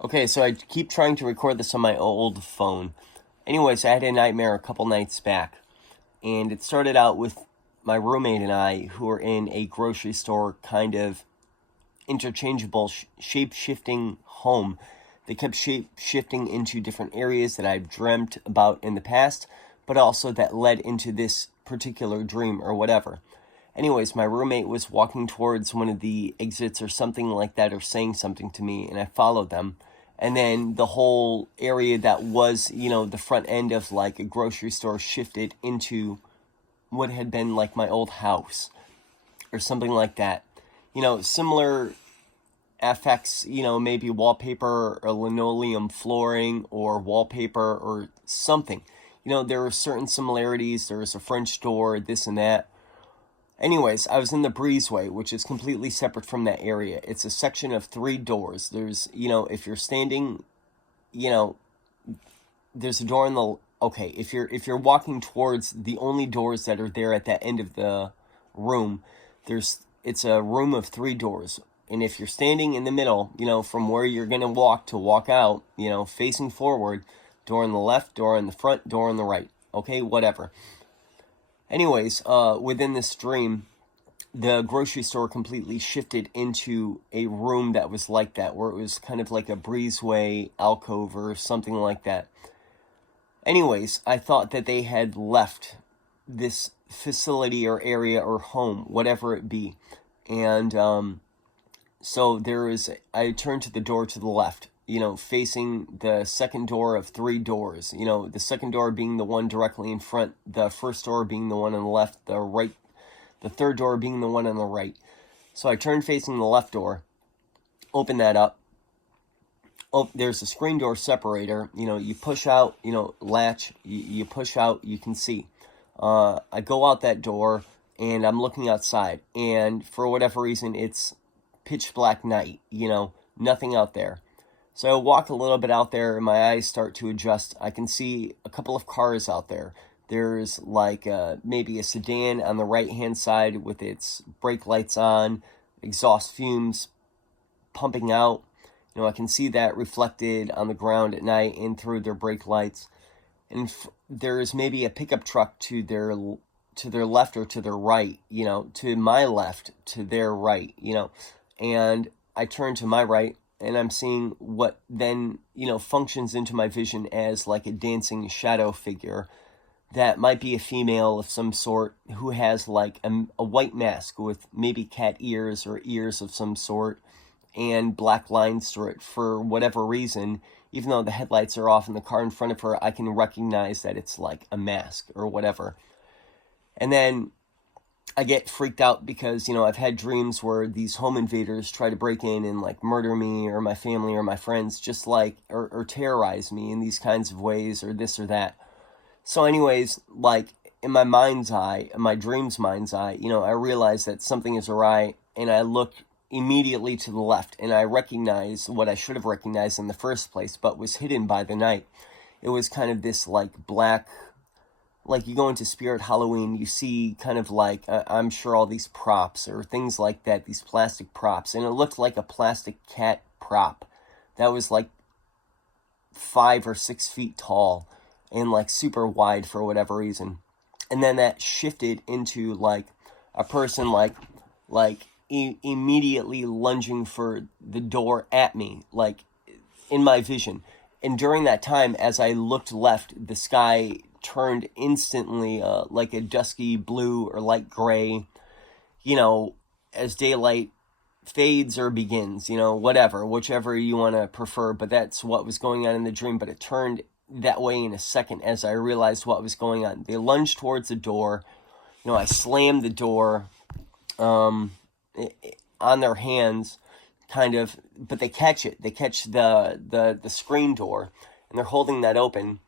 Okay, so I keep trying to record this on my old phone. Anyways, I had a nightmare a couple nights back, and it started out with my roommate and I, who were in a grocery store kind of interchangeable, shape shifting home. They kept shape shifting into different areas that I've dreamt about in the past, but also that led into this particular dream or whatever. Anyways, my roommate was walking towards one of the exits or something like that, or saying something to me, and I followed them. And then the whole area that was, the front end of like a grocery store shifted into what had been like my old house or something like that. Similar effects, maybe wallpaper or linoleum flooring or wallpaper or something. There were certain similarities. There was a French door, this and that. Anyways, I was in the breezeway, which is completely separate from that area. It's a section of 3 doors. There's, if you're standing, you know, there's a door in the okay, if you're walking towards the only doors that are there at that end of the room, it's a room of 3 doors. And if you're standing in the middle, from where you're going to walk out, facing forward, door on the left, door on the front, door on the right. Okay, whatever. Anyways, within this dream, the grocery store completely shifted into a room that was like that, where it was kind of like a breezeway alcove or something like that. Anyways, I thought that they had left this facility or area or home, whatever it be. And so I turned to the door to the left, facing the second door of 3 doors, the second door being the one directly in front, the first door being the one on the left, the third door being the one on the right. So I turned facing the left door, open that up. Oh, there's a screen door separator. You push out, latch, you push out, you can see. I go out that door and I'm looking outside, and for whatever reason, it's pitch black night, nothing out there. So I walk a little bit out there and my eyes start to adjust. I can see a couple of cars out there. There's like maybe a sedan on the right-hand side with its brake lights on, exhaust fumes pumping out. I can see that reflected on the ground at night and through their brake lights. And there is maybe a pickup truck to their left or to their right, to my left, to their right, and I turn to my right and I'm seeing what then, functions into my vision as like a dancing shadow figure that might be a female of some sort who has like a white mask with maybe cat ears or ears of some sort and black lines through it for whatever reason. Even though the headlights are off in the car in front of her, I can recognize that it's like a mask or whatever. And then I get freaked out because, I've had dreams where these home invaders try to break in and like murder me or my family or my friends, just like, or terrorize me in these kinds of ways or this or that. So anyways, like in my mind's eye, in my dream's mind's eye, I realize that something is awry, and I look immediately to the left and I recognize what I should have recognized in the first place, but was hidden by the night. It was kind of this like black, like you go into Spirit Halloween, you see kind of like, I'm sure all these props or things like that, these plastic props, and it looked like a plastic cat prop that was like 5 or 6 feet tall and like super wide for whatever reason. And then that shifted into like a person immediately lunging for the door at me, like in my vision. And during that time, as I looked left, the sky turned instantly like a dusky blue or light gray, as daylight fades or begins, whichever you want to prefer. But that's what was going on in the dream. But it turned that way in a second as I realized what was going on. They lunged towards the door. I slammed the door on their hands, kind of, but they catch it. They catch the screen door, and they're holding that open.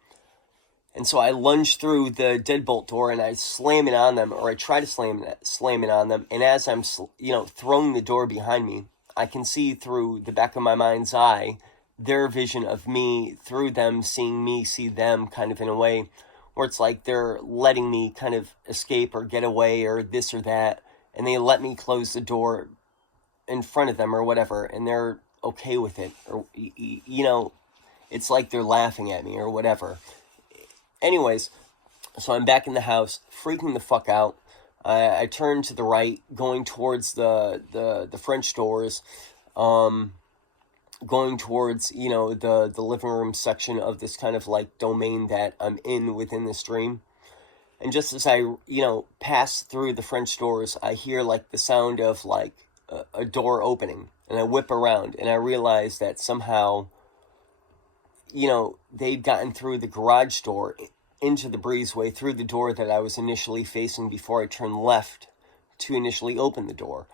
And so I lunge through the deadbolt door and I slam it on them, or I try to slam it on them. And as I'm, throwing the door behind me, I can see through the back of my mind's eye their vision of me through them, seeing me see them, kind of in a way where it's like they're letting me kind of escape or get away or this or that. And they let me close the door in front of them or whatever. And they're okay with it, or it's like they're laughing at me or whatever. Anyways, so I'm back in the house, freaking the fuck out. I turn to the right, going towards the French doors, going towards, the living room section of this kind of like domain that I'm in within this dream. And just as I, pass through the French doors, I hear like the sound of like a door opening. And I whip around and I realize that somehow, they'd gotten through the garage door into the breezeway through the door that I was initially facing before I turned left to initially open the door.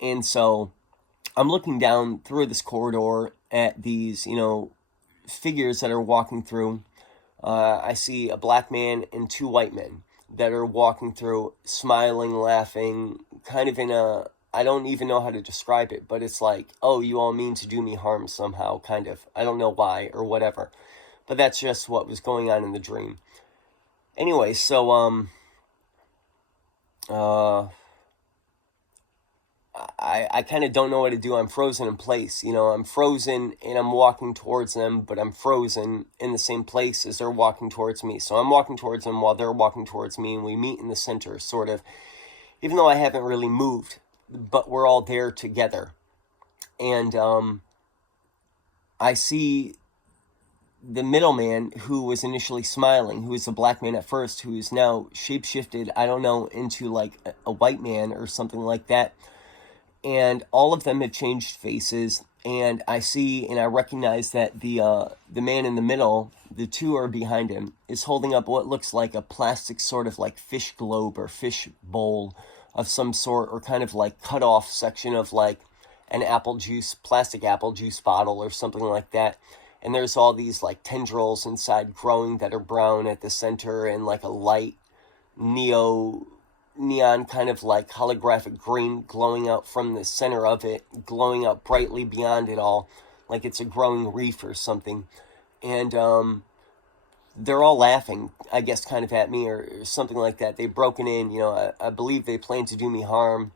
And so I'm looking down through this corridor at these, figures that are walking through. I see a black man and two white men that are walking through, smiling, laughing, kind of in a, I don't even know how to describe it, but it's like, oh, you all mean to do me harm somehow, kind of. I don't know why or whatever. But that's just what was going on in the dream. Anyway, so, I kind of don't know what to do. I'm frozen in place. I'm frozen and I'm walking towards them, but I'm frozen in the same place as they're walking towards me. So I'm walking towards them while they're walking towards me, and we meet in the center, sort of, even though I haven't really moved, but we're all there together. And I see the middleman who was initially smiling, who was a black man at first, who is now shapeshifted, I don't know, into like a white man or something like that. And all of them have changed faces, and I see and I recognize that the man in the middle, the two are behind him, is holding up what looks like a plastic sort of like fish globe or fish bowl of some sort, or kind of like cut off section of like an plastic apple juice bottle or something like that. And there's all these like tendrils inside growing that are brown at the center, and like a light neon kind of like holographic green glowing out from the center of it, glowing out brightly beyond it all, like it's a growing reef or something. And they're all laughing, I guess, kind of at me or something like that. They've broken in, I believe they plan to do me harm.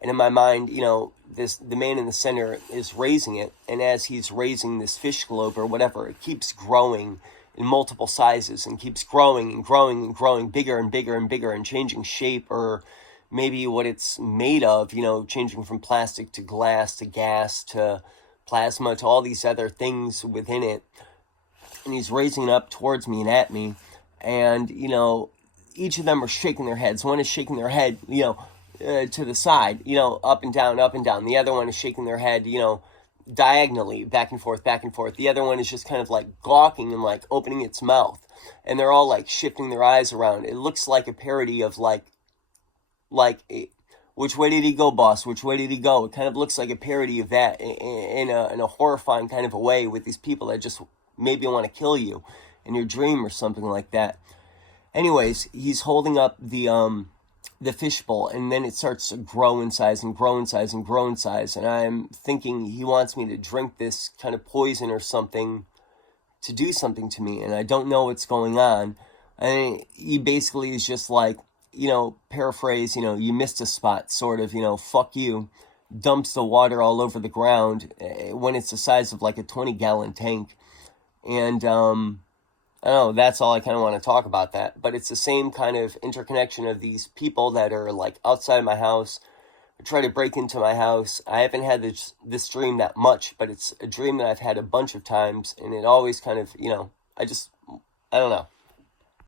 And in my mind, the man in the center is raising it, and as he's raising this fish globe or whatever, it keeps growing in multiple sizes and keeps growing and growing and growing, bigger and bigger and bigger, and changing shape, or maybe what it's made of, changing from plastic to glass to gas to plasma to all these other things within it. And he's raising it up towards me and at me, and each of them are shaking their heads. One is shaking their head to the side, up and down, up and down. The other one is shaking their head, diagonally, back and forth, back and forth. The other one is just kind of like gawking and like opening its mouth. And they're all like shifting their eyes around. It looks like a parody of like, which way did he go, boss? Which way did he go? It kind of looks like a parody of that in a horrifying kind of a way, with these people that just maybe want to kill you in your dream or something like that. Anyways, he's holding up the fishbowl, and then it starts to grow in size and grow in size and grow in size. And I'm thinking he wants me to drink this kind of poison or something to do something to me, and I don't know what's going on. And he basically is just like, paraphrase, you missed a spot, sort of, fuck you, dumps the water all over the ground when it's the size of like a 20-gallon tank. And I don't know, that's all I kind of want to talk about that. But it's the same kind of interconnection of these people that are like outside my house, try to break into my house. I haven't had this dream that much, but it's a dream that I've had a bunch of times, and it always kind of, I don't know.